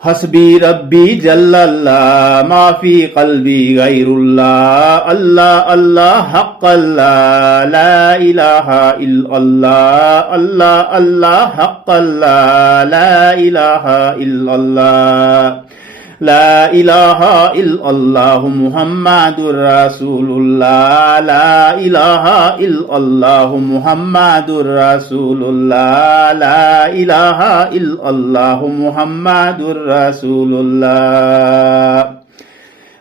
حسبي ربي جل الله ما في قلبي غير الله الله الله حق الله لا إله إلا الله الله الله حق الله لا إله إلا الله لا إله إلا الله محمد رسول الله لا إله إلا الله محمد رسول الله لا إله إلا الله محمد رسول الله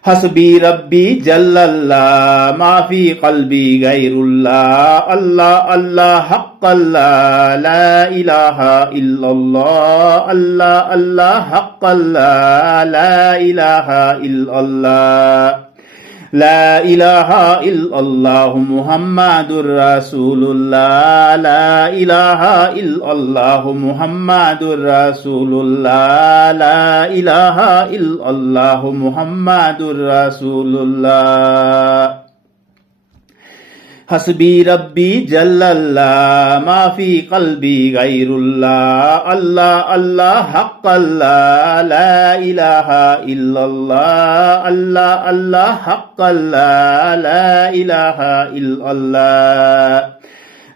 حسبي ربي جل الله ما في قلبي غير الله الله الله حق الله لا إله إلا الله الله الله حق الله لا إله إلا الله لا إله إلا الله محمد رسول الله لا إله إلا الله محمد رسول الله لا إله إلا الله محمد رسول الله حسبي ربي جل الله ما في قلبي غير الله الله الله حق الله لا إله إلا الله الله الله حق الله لا إله إلا الله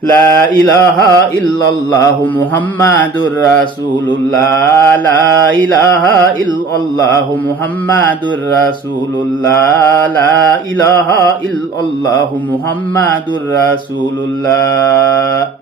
لا إله إلا الله محمد رسول الله لا إله إلا الله محمد رسول الله لا إله إلا الله محمد رسول الله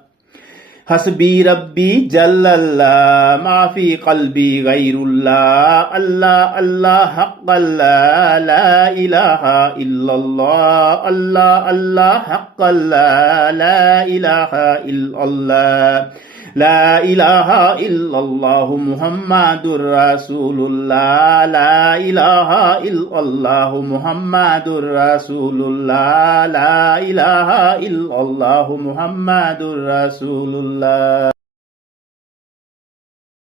حسبي ربي جل الله ما في قلبي غير الله الله الله حق الله لا إله إلا الله الله الله حق الله لا إله إلا الله لا إله إلا الله محمد رسول الله لا إله إلا الله محمد رسول الله لا إله إلا الله محمد رسول الله